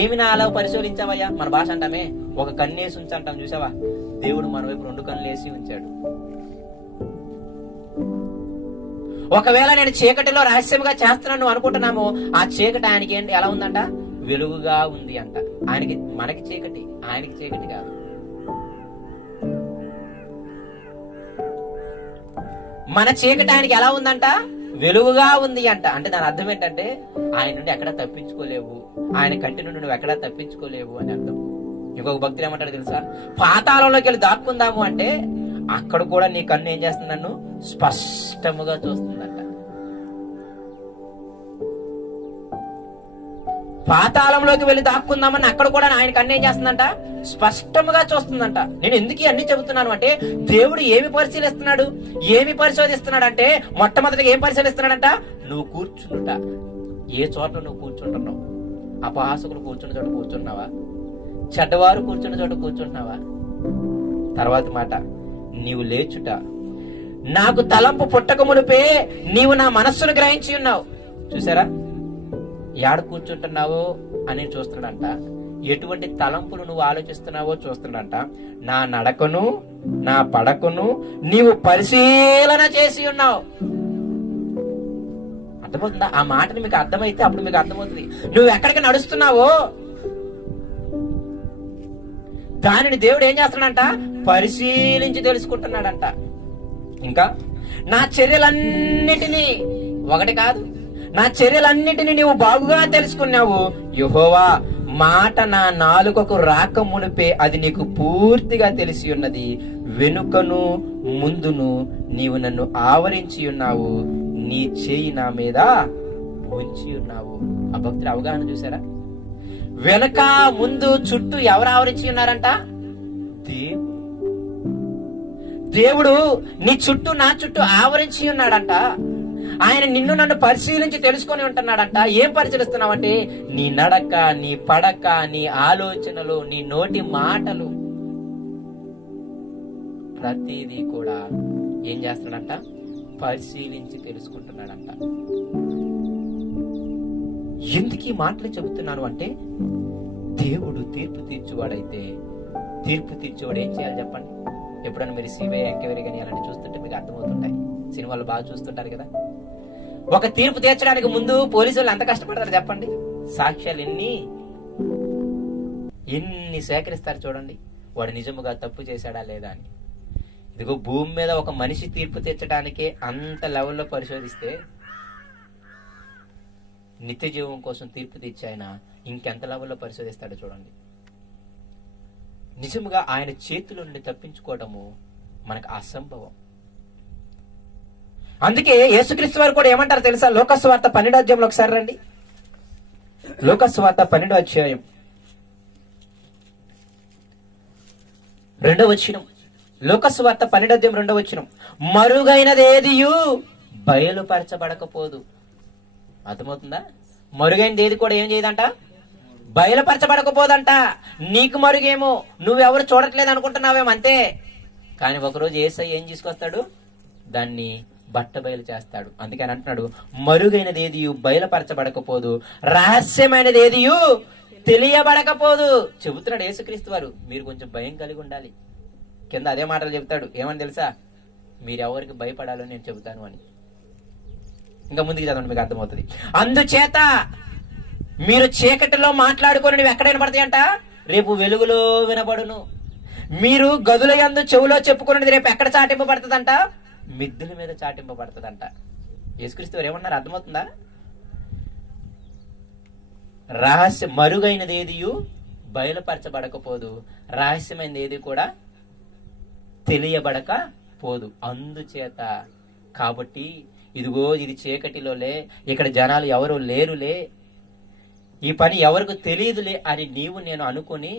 ఏమి నా అలా పరిశోధించావయ్యా? మన భాష అంటామే, ఒక కన్నేసి ఉంచంటాం చూసావా? దేవుడు మన వైపు 2 కన్నులు వేసి ఉంచాడు. ఒకవేళ నేను చీకటిలో రహస్యంగా చేస్తున్నాను అనుకుంటున్నాము, ఆ చీకటి ఆయనకి ఏంటి ఎలా ఉందంట? వెలుగుగా ఉంది అంట. ఆయనకి మనకి చీకటి, ఆయనకి చీకటి కాదు. మన చీకటి ఆయనకి ఎలా ఉందంట? వెలుగుగా ఉంది అంట. అంటే దాని అర్థం ఏంటంటే ఆయన నుండి ఎక్కడా తప్పించుకోలేవు, ఆయన కంటి నుండి నువ్వు ఎక్కడా తప్పించుకోలేవు అని అర్థం. ఇంకొక భక్తులు ఏమంటాడు తెలుసా? పాతాళంలోకి వెళ్ళి దాక్కుందాము అంటే అక్కడ కూడా నీ కన్ను ఏం చేస్తుంది? నన్ను స్పష్టముగా చూస్తుందంట. పాతాళంలోకి వెళ్ళి దాక్కుందామని అక్కడ కూడా ఆయన కన్ను ఏం చేస్తుందంట? స్పష్టముగా చూస్తుందంట. నేను ఎందుకు అన్ని చెబుతున్నాను అంటే, దేవుడు ఏమి పరిశీలిస్తున్నాడు, ఏమి పరిశోధిస్తున్నాడు అంటే, మొట్టమొదటిగా ఏం పరిశీలిస్తున్నాడంట? నువ్వు కూర్చుంట, ఏ చోట నువ్వు కూర్చుంటున్నావు? అపహాసకులు కూర్చున్న చోట కూర్చున్నావా? చెడ్డవారు కూర్చున్న చోట కూర్చుంటున్నావా? తర్వాత మాట, నీవు లేచుట, నాకు తలంపు పుట్టక మునిపే నీవు నా మనస్సును గ్రహించి ఉన్నావు. చూసారా, ఏడ కూర్చుంటున్నావో అని చూస్తున్నాడంట. ఎటువంటి తలంపులు నువ్వు ఆలోచిస్తున్నావో చూస్తున్నాడంట. నా నడకను నా పడకను నీవు పరిశీలన చేసి ఉన్నావు. అర్థమవుతుందా? ఆ మాటని మీకు అర్థమైతే అప్పుడు మీకు అర్థమవుతుంది. నువ్వు ఎక్కడికి నడుస్తున్నావో దానిని దేవుడు ఏం చేస్తున్నాడంట? పరిశీలించి తెలుసుకుంటున్నాడంట. ఇంకా నా చర్యలన్నిటినీ, ఒకటి కాదు, నా చర్యలన్నిటినీ నీవు బాగుగా తెలుసుకున్నావు. యెహోవా మాట నా నాలుకకు రాక మునిపే అది నీకు పూర్తిగా తెలిసి ఉన్నది. వెనుకను ముందును నీవు నన్ను ఆవరించి ఉన్నావు, నీ చేయి నా మీద ఉంచి ఉన్నావు. ఆ భక్తుల అవగాహన చూసారా? వెనక ముందు చుట్టూ ఎవరు ఆవరించి ఉన్నారంట? దేవుడు నీ చుట్టూ నా చుట్టూ ఆవరించి ఉన్నాడంట. ఆయన నిన్ను నన్ను పరిశీలించి తెలుసుకొని ఉంటున్నాడంట. ఏం పరిశీలిస్తున్నావంటే నీ నడక, నీ పడక, నీ ఆలోచనలు, నీ నోటి మాటలు, ప్రతిదీ కూడా ఏం చేస్తున్నాడంట? పరిశీలించి తెలుసుకుంటున్నాడంట. ఎందుకు ఈ మాటలు చెబుతున్నాను అంటే, దేవుడు తీర్పు తీర్చువాడైతే తీర్పు తీర్చేవాడు ఏం చేయాలి చెప్పండి? ఎప్పుడైనా మీరు సిబిఐ ఎంక్వైరీ కానీ అలాంటి చూస్తుంటే మీకు అర్థమవుతుంటాయి. సినిమాలు బాగా చూస్తుంటారు కదా. ఒక తీర్పు తీర్చడానికి ముందు పోలీసు వాళ్ళు ఎంత కష్టపడతారు చెప్పండి? సాక్ష్యాలు ఎన్ని సేకరిస్తారు చూడండి, వాడు నిజముగా తప్పు చేశాడా లేదా అని. ఇదిగో భూమి మీద ఒక మనిషి తీర్పు తీర్చడానికే అంత లెవెల్లో పరిశోధిస్తే, నిత్య జీవం కోసం తీర్పు తీర్చి ఆయన ఇంకెంత లెవెల్లో పరిశోధిస్తాడో చూడండి. నిజముగా ఆయన చేతుల నుండి తప్పించుకోవడము మనకు అసంభవం. అందుకే యేసుక్రీస్తు వారు కూడా ఏమంటారు తెలుసా? లోకాసు వార్త 12వ అధ్యాయంలో ఒకసారి రండి. లోకాసు వార్త 12వ అధ్యాయం 2వ వచనం. లోకాసు వార్త 12వ అధ్యాయం 2వ వచనం. మరుగైనదేదియు బయలుపరచబడకపోదు. అర్థమవుతుందా? మరుగైనది ఏది కూడా ఏం చేయదంట? బయలుపరచబడకపోదంట. నీకు మరుగేమో, నువ్వెవరు చూడట్లేదు అనుకుంటున్నావేమో అంతే. కానీ ఒకరోజు యేసయ్య ఏం తీసుకొస్తాడు? దాన్ని బట్ట బయలు చేస్తాడు. అందుకని అంటున్నాడు, మరుగైనది ఏదియు బయలుపరచబడకపోదు, రహస్యమైనది ఏదియు తెలియబడకపోదు. చెబుతున్నాడు యేసుక్రీస్తు వారు. మీరు కొంచెం భయం కలిగి ఉండాలి. కింద అదే మాటలు చెబుతాడు. ఏమని తెలుసా? మీరెవరికి భయపడాలో నేను చెబుతాను అని. ఇంకా ముందుకు చదవండి, మీకు అర్థమవుతుంది. అందుచేత మీరు చీకటిలో మాట్లాడుకొని ఎక్కడ వినపడతాయంట? రేపు వెలుగులో వినబడును. మీరు గదుల యందు చెవులో చెప్పుకున్నది రేపు ఎక్కడ చాటింపబడుతుందంట? మిద్దెల మీద చాటింపబడుతుందంట. యేసుక్రీస్తు వారు ఏమన్నారు? అర్థమవుతుందా? మరుగైనది ఏదియు బయలుపరచబడకపోదు, రహస్యమైనది ఏది కూడా తెలియబడకపోదు. అందుచేత కాబట్టి ఇదిగో ఇది చీకటిలోలే, ఇక్కడ జనాలు ఎవరు లేరులే, ఈ పని ఎవరికి తెలియదులే అని నీవు నేను అనుకుని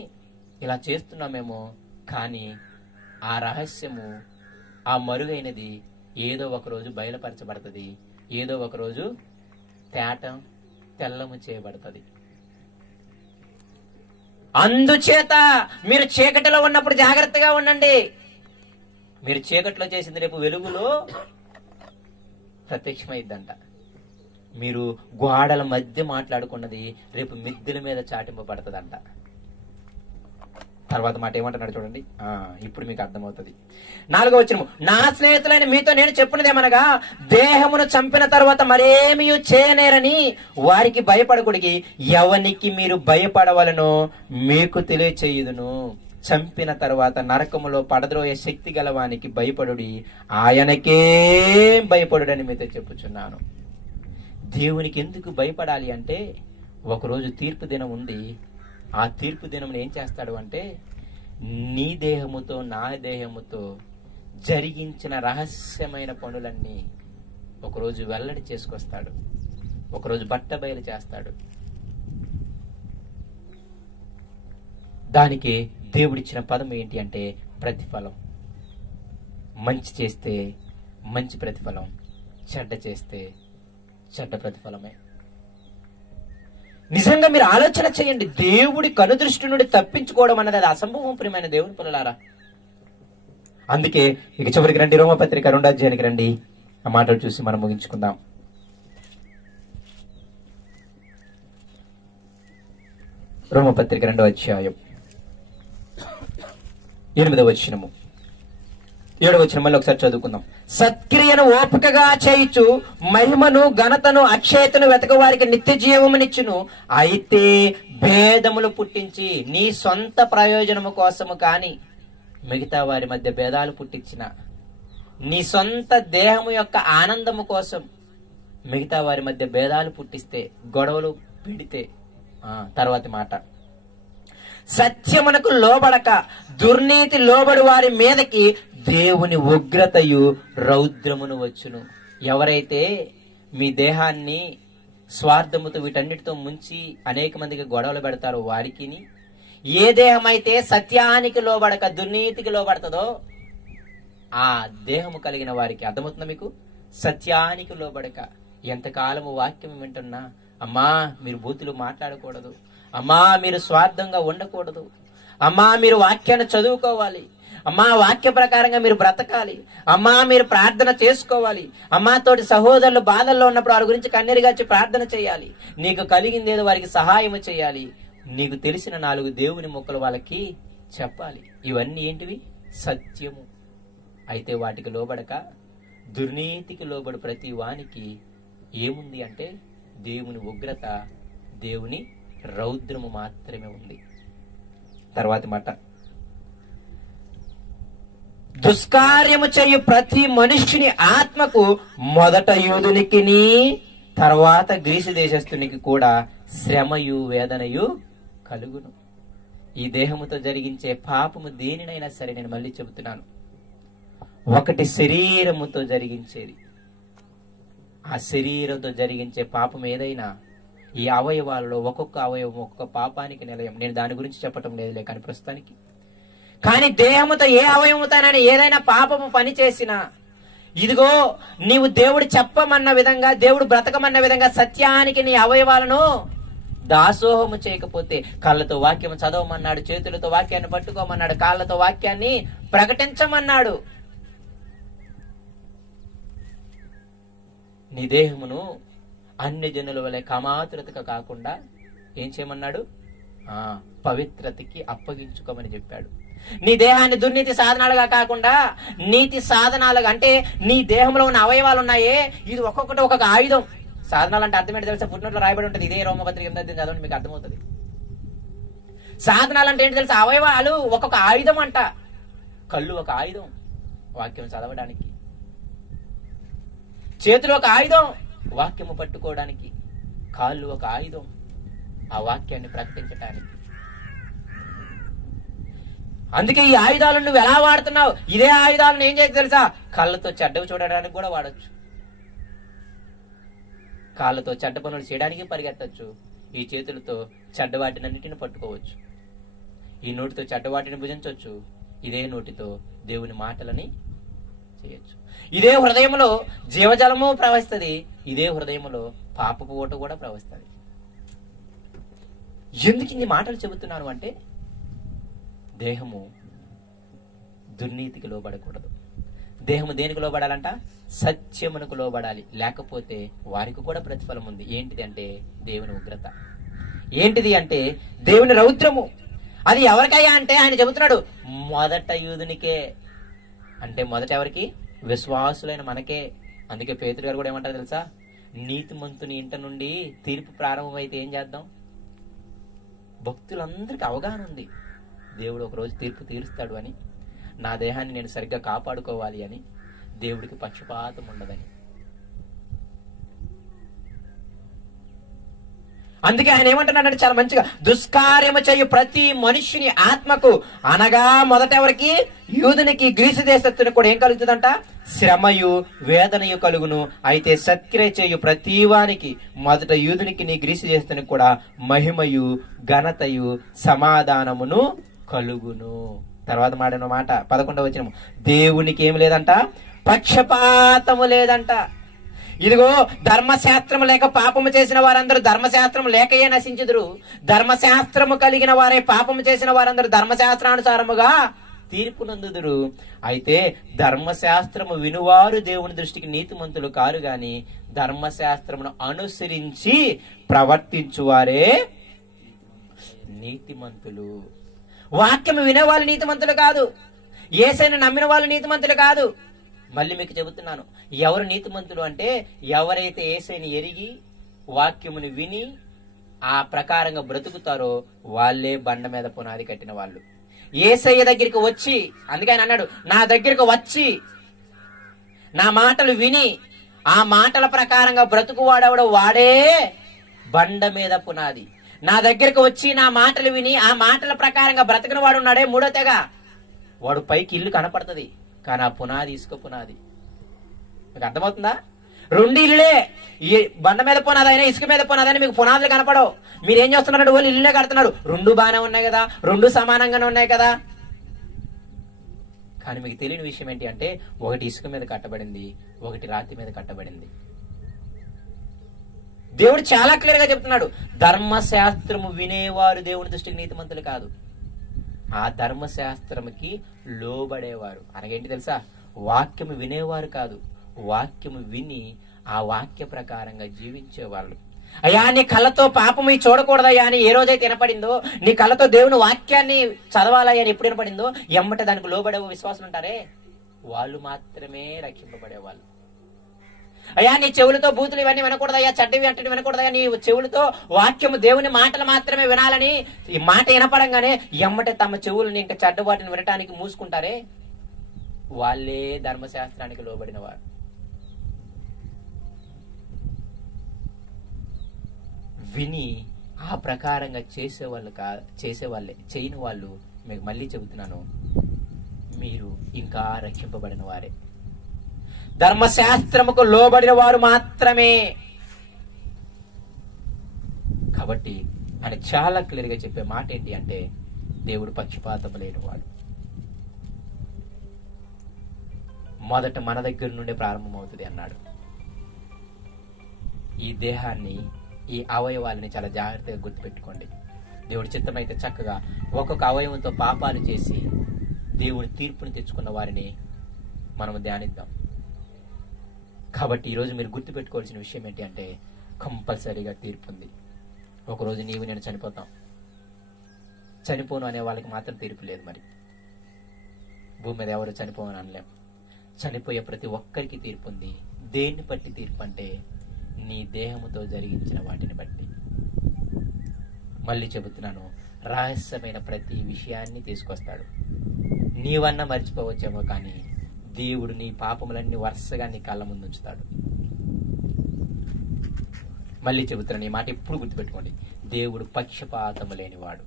ఇలా చేస్తున్నామేమో, కానీ ఆ రహస్యము, ఆ మరుగైనది ఏదో ఒకరోజు బయలుపరచబడుతుంది, ఏదో ఒకరోజు తెల్లము చేయబడుతుంది. అందుచేత మీరు చీకటిలో ఉన్నప్పుడు జాగ్రత్తగా ఉండండి. మీరు చీకటిలో చేసింది రేపు వెలుగులో ప్రత్యక్షమైద్దంట. మీరు గోడల మధ్య మాట్లాడుకున్నది రేపు మిద్దెల మీద చాటింపబడుతుందంట. తర్వాత మాట ఏమంటున్నాడు చూడండి, ఇప్పుడు మీకు అర్థమవుతుంది. 4వ వచనము, నా స్నేహితులైన మీతో నేను చెప్పినదేమనగా, దేహమును చంపిన తర్వాత మరేమీ చేయనేరని వారికి భయపడకూడికి, ఎవనికి మీరు భయపడవలనో మీకు తెలియచేయుదును. చంపిన తర్వాత నరకములో పడద్రోయే శక్తి గలవానికి భయపడుడి, ఆయనకే భయపడుడని మీతో చెప్పుచున్నాను. దేవునికి ఎందుకు భయపడాలి అంటే, ఒకరోజు తీర్పు దినం ఉంది. ఆ తీర్పు దినం ఏం చేస్తాడు అంటే, నీ దేహముతో నా దేహముతో జరిగించిన రహస్యమైన పనులన్నీ ఒకరోజు వెల్లడి చేసుకొస్తాడు, ఒకరోజు బట్టబయలు చేస్తాడు. దానికి దేవుడిచ్చిన పదం ఏంటి అంటే ప్రతిఫలం. మంచి చేస్తే మంచి ప్రతిఫలం, చెడ్డ చేస్తే చెడ్డ ప్రతిఫలమే. నిజంగా మీరు ఆలోచన చేయండి. దేవుడి కనుదృష్టి నుండి తప్పించుకోవడం అన్నది అది అసంభవం ప్రియమైన దేవుని పిల్లలారా. అందుకే ఇక చివరికి రండి, రోమపత్రిక 2వ అధ్యాయానికి రండి. ఆ మాటలు చూసి మనం ముగించుకుందాం. రోమపత్రిక 2వ అధ్యాయం 8వ వచనము, 7వ వచనం మళ్ళీ ఒకసారి చదువుకుందాం. సత్క్రియను ఓపికగా చేయుచు మహిమను ఘనతను అక్షయతను వెతక వారికి నిత్య జీవమునిచ్చును. అయితే భేదములు పుట్టించి నీ సొంత ప్రయోజనము కోసము కాని మిగతా వారి మధ్య భేదాలు పుట్టించిన, నీ సొంత దేహము యొక్క ఆనందము కోసం మిగతా వారి మధ్య భేదాలు పుట్టిస్తే, గొడవలు పెడితే, తర్వాతి మాట, సత్యమునకు లోబడక దుర్నీతి లోబడి వారి మీదకి దేవుని ఉగ్రతయు రౌద్రమును వచ్చును. ఎవరైతే మీ దేహాన్ని స్వార్థముతో వీటన్నిటితో ముంచి అనేక మందికి గొడవలు పెడతారో వారికి, ఏ దేహం అయితే సత్యానికి లోబడక దుర్నీతికి లోబడతదో ఆ దేహము కలిగిన వారికి, అర్థమవుతుందా మీకు? సత్యానికి లోబడక ఎంతకాలము వాక్యం వింటున్నా, అమ్మా మీరు బూతులు మాట్లాడకూడదు, అమ్మా మీరు స్వార్థంగా ఉండకూడదు, అమ్మా మీరు వాక్యాన్ని చదువుకోవాలి, అమ్మా వాక్య ప్రకారంగా మీరు బ్రతకాలి, అమ్మా మీరు ప్రార్థన చేసుకోవాలి, అమ్మా తోటి సహోదరులు బాధల్లో ఉన్నప్పుడు వారి గురించి కన్నీరుగాచి ప్రార్థన చేయాలి, నీకు కలిగిందేదో వారికి సహాయం చేయాలి, నీకు తెలిసిన 4 దేవుని మొక్కలు వాళ్ళకి చెప్పాలి. ఇవన్నీ ఏంటివి? సత్యము. అయితే వాటికి లోబడక దుర్నీతికి లోబడి ప్రతి వానికి ఏముంది అంటే దేవుని ఉగ్రత, దేవుని రౌద్రము మాత్రమే ఉంది. తర్వాతి మాట, దుష్కార్యము చేయు ప్రతి మనుష్యుని ఆత్మకు మొదట యూదునికిని తర్వాత గ్రీసు దేశస్థునికి కూడా శ్రమయు వేదనయు కలుగును. ఈ దేహముతో జరిగించే పాపము దేనినైనా సరే, నేను మళ్ళీ చెబుతున్నాను, ఒకటి శరీరముతో జరిగించేది. ఆ శరీరంతో జరిగించే పాపం ఏదైనా, ఈ అవయవాలలో ఒక్కొక్క అవయవం ఒక్కొక్క పాపానికి నిలయం. నేను దాని గురించి చెప్పటం లేదులే కానీ ప్రస్తుతానికి. కానీ దేహముతో ఏ అవయవముతోనైనా ఏదైనా పాపము పని చేసినా, ఇదిగో నీవు దేవుడు చెప్పమన్న విధంగా, దేవుడు బ్రతకమన్న విధంగా సత్యానికి నీ అవయవాలను దాసోహము చేయకపోతే, కళ్ళతో వాక్యం చదవమన్నాడు, చేతులతో వాక్యాన్ని పట్టుకోమన్నాడు, కాళ్ళతో వాక్యాన్ని ప్రకటించమన్నాడు. నీ దేహమును అన్ని జనుల వలె కామాతురతగా కాకుండా ఏం చేయమన్నాడు? పవిత్రతకి అప్పగించుకోమని చెప్పాడు. నీ దేహాన్ని దుర్నీతి సాధనాలుగా కాకుండా నీతి సాధనాలుగా, అంటే నీ దేహంలో ఉన్న అవయవాలు ఉన్నాయే, ఇది ఒక్కొక్కటి ఒక్కొక్క ఆయుధం. సాధనాలు అంటే అర్థం ఏంటి తెలుసా? ఫుట్నోట్లో రాయబడి ఉంటుంది. ఇదే రోమపత్రిక 8వ చదవండి, మీకు అర్థమవుతుంది. సాధనాలు అంటే ఏంటి తెలుసా? అవయవాలు ఒక్కొక్క ఆయుధం అంట. కళ్ళు ఒక ఆయుధం వాక్యం చదవడానికి, చేతులు ఒక ఆయుధం వాక్యము పట్టుకోవడానికి, కాళ్ళు ఒక ఆయుధం ఆ వాక్యాన్ని ప్రకటించడానికి. అందుకే ఈ ఆయుధాలను నువ్వు ఎలా వాడుతున్నావు? ఇదే ఆయుధాలను ఏం చేయొచ్చు తెలుసా? కళ్ళతో చెడ్డవి చూడడానికి కూడా వాడచ్చు, కాళ్ళతో చెడ్డ పనులు చేయడానికి పరిగెత్తచ్చు, ఈ చేతులతో చెడ్డవాటినన్నిటిని పట్టుకోవచ్చు, ఈ నోటితో చెడ్డవాటిని భుజించవచ్చు, ఇదే నోటితో దేవుని మాటలని చేయొచ్చు. ఇదే హృదయంలో జీవజలము ప్రవహిస్తుంది, ఇదే హృదయంలో పాపపు ఓట కూడా ప్రవహిస్తుంది. ఎందుకు ఇన్ని మాటలు చెబుతున్నాను అంటే, దేహము దుర్నీతికి లోబడకూడదు. దేహము దేనికి లోబడాలంట? సత్యమునకు లోబడాలి. లేకపోతే వారికి కూడా ప్రతిఫలం ఉంది. ఏంటిది అంటే దేవుని ఉగ్రత. ఏంటిది అంటే దేవుని రౌద్రము. అది ఎవరికయ్యా అంటే ఆయన చెబుతున్నాడు, మొదట యూదునికే. అంటే మొదట ఎవరికి? విశ్వాసులైన మనకే. అందుకే పేతురు గారు కూడా ఏమంటారు తెలుసా? నీతిమంతుని ఇంట నుండి తీర్పు ప్రారంభమైతే ఏం చేద్దాం? భక్తులందరికీ అవగాహన ఉంది, దేవుడు ఒకరోజు తీర్పు తీరుస్తాడు అని. నా దేహాన్ని నేను సరిగ్గా కాపాడుకోవాలి అని. దేవుడికి పక్షపాతం ఉండదని. అందుకే ఆయన ఏమంటున్నాడంటే చాలా మంచిగా, దుష్కార్యము చేయు ప్రతి మనుష్యుని ఆత్మకు, అనగా మొదట ఎవరికి? యూదునికి, గ్రీసు దేశస్తుని కూడా ఏం కలుగుతుందంట? శ్రమయు వేదనయు కలుగును. అయితే సత్క్రియ చేయు ప్రతి వానికి, మొదట యూదునికి నీ గ్రీసు దేశస్తునికి కూడా మహిమయు ఘనతయు సమాధానమును కలుగును. తర్వాత మాడిన మాట 11వ వచనము, దేవునికి ఏమి లేదంట? పక్షపాతము లేదంట. ఇదిగో ధర్మశాస్త్రము లేక పాపము చేసిన వారందరూ ధర్మశాస్త్రము లేకయే నశించుదురు, ధర్మశాస్త్రము కలిగిన వారే పాపము చేసిన వారందరూ ధర్మశాస్త్రానుసారముగా తీర్పు నందుదురు. అయితే ధర్మశాస్త్రము వినువారు దేవుని దృష్టికి నీతిమంతులు కారు గాని, ధర్మశాస్త్రమును అనుసరించి ప్రవర్తించువారే నీతిమంతులు. వాక్యము వినేవాళ్ళు నీతిమంతులు కాదు, యేసయ్యను నమ్మిన వాళ్ళు నీతిమంతులు కాదు. మళ్ళీ మీకు చెబుతున్నాను, ఎవరు నీతిమంతులు అంటే ఎవరైతే యేసయ్యని ఎరిగి వాక్యముని విని ఆ ప్రకారంగా బ్రతుకుతారో వాళ్ళే బండ మీద పునాది కట్టిన వాళ్ళు. యేసయ్య దగ్గరికి వచ్చి, అందుకే ఆయన అన్నాడు, నా దగ్గరికి వచ్చి నా మాటలు విని ఆ మాటల ప్రకారంగా బ్రతుకువాడవడు వాడే బండ మీద పునాది. నా దగ్గరికి వచ్చి నా మాటలు విని ఆ మాటల ప్రకారంగా బ్రతకని వాడు ఉన్నాడే, మూడో తెగ, వాడు పైకి ఇల్లు కనపడుతుంది కానీ ఆ పునాది ఇసుక పునాది. మీకు అర్థమవుతుందా? రెండు ఇల్లులే, ఈ బండ మీద పునాది అయినా ఇసుక మీద పునాది అయినా మీకు పునాదులు కనపడవు. మీరేం చేస్తున్నారు? వాళ్ళు ఇల్లులే కడుతున్నారు. రెండు బాగానే ఉన్నాయి కదా, రెండు సమానంగానే ఉన్నాయి కదా. కానీ మీకు తెలియని విషయం ఏంటి అంటే, ఒకటి ఇసుక మీద కట్టబడింది, ఒకటి రాతి మీద కట్టబడింది. దేవుడు చాలా క్లియర్ గా చెప్తున్నాడు, ధర్మశాస్త్రము వినేవారు దేవుని దృష్టికి నీతిమంతులు కాదు, ఆ ధర్మశాస్త్రముకి లోబడేవారు. అనగేంటి తెలుసా? వాక్యము వినేవారు కాదు, వాక్యము విని ఆ వాక్య ప్రకారంగా జీవించేవాళ్ళు. అయ్యా నీ కళ్ళతో పాపము చూడకూడదయ్యా అని ఏ రోజైతే వినపడిందో, నీ కళ్ళతో దేవుని వాక్యాన్ని చదవాలయ్యా అని ఎప్పుడు వినపడిందో, ఎమ్మటే దానికి లోబడే విశ్వాసులు ఉంటారే, వాళ్ళు మాత్రమే రక్షింపబడేవాళ్ళు. అయ్యా నీ చెవులతో బూతులు ఇవన్నీ వినకూడదయ్యా, చెడ్డవి అంటే వినకూడదయ్యా, నీ చెవులతో వాక్యము దేవుని మాటలు మాత్రమే వినాలని ఈ మాట వినపడంగానే ఎమ్మటే తమ చెవులని ఇంకా చెడ్డ వాటిని వినటానికి మూసుకుంటారే, వాళ్ళే ధర్మశాస్త్రానికి లోబడిన వారు. విని ఆ ప్రకారంగా చేసేవాళ్ళే, చేయని వాళ్ళు, మీకు మళ్ళీ చెబుతున్నాను, మీరు ఇంకా రక్షింపబడిన వారే. ధర్మశాస్త్రముకు లోబడిన వారు మాత్రమే. కాబట్టి ఆయన చాలా క్లియర్ గా చెప్పే మాట ఏంటి అంటే, దేవుడు పక్షపాతం లేనివాడు. మొదట మన దగ్గర నుండే ప్రారంభమవుతుంది అన్నాడు. ఈ దేహాన్ని, ఈ అవయవాలని చాలా జాగ్రత్తగా గుర్తుపెట్టుకోండి. దేవుడి చిత్తమైతే చక్కగా ఒక్కొక్క అవయవంతో పాపాలు చేసి దేవుడి తీర్పుని తెచ్చుకున్న వారిని మనం ధ్యానిద్దాం. కాబట్టి ఈరోజు మీరు గుర్తుపెట్టుకోవాల్సిన విషయం ఏంటి అంటే, కంపల్సరీగా తీర్పు ఉంది. ఒకరోజు నీవు నేను చనిపోతాం. చనిపోను అనే వాళ్ళకి మాత్రం తీర్పు లేదు. మరి భూమి మీద ఎవరు చనిపోవని అనలేం. చనిపోయే ప్రతి ఒక్కరికి తీర్పు ఉంది. దేన్ని బట్టి తీర్పు అంటే, నీ దేహముతో జరిగించిన వాటిని బట్టి. మళ్ళీ చెబుతున్నాను, రహస్యమైన ప్రతి విషయాన్ని తీసుకొస్తాడు. నీవన్నా మర్చిపోవచ్చేమో కానీ దేవుడు నీ పాపములన్నీ వరుసగా నీ కళ్ళ ముందు ఉంచుతాడు. మళ్ళీ చెబుతున్నాను, ఈ మాట ఎప్పుడు గుర్తుపెట్టుకోండి, దేవుడు పక్షపాతము లేనివాడు.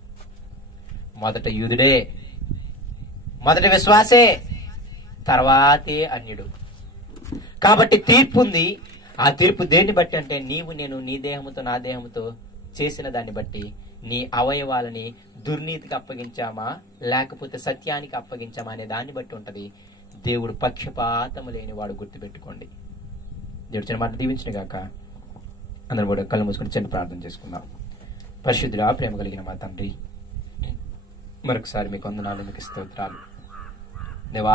మొదట యూదుడే, మొదటి విశ్వాసే, తర్వాతే అన్యుడు. కాబట్టి తీర్పు ఉంది. ఆ తీర్పు దేన్ని బట్టి అంటే, నీవు నేను నీ దేహముతో నా దేహముతో చేసిన దాన్ని బట్టి నీ అవయవాలని దుర్నీతికి అప్పగించామా లేకపోతే సత్యానికి అప్పగించామా అనే దాన్ని బట్టి ఉంటది. దేవుడు పక్షపాతము లేని వాడు, గుర్తుపెట్టుకోండి. దేవుడు చిన్న మాట దీవించిన గాక. అందరూ కూడా కళ్ళు మూసుకుని చిన్న ప్రార్థన చేసుకుందాం. పరిశుద్ధుడా, ప్రేమ కలిగిన మా తండ్రి, మరొకసారి మీకు వందనాలు, మీకు స్తోత్రాలు. దేవా,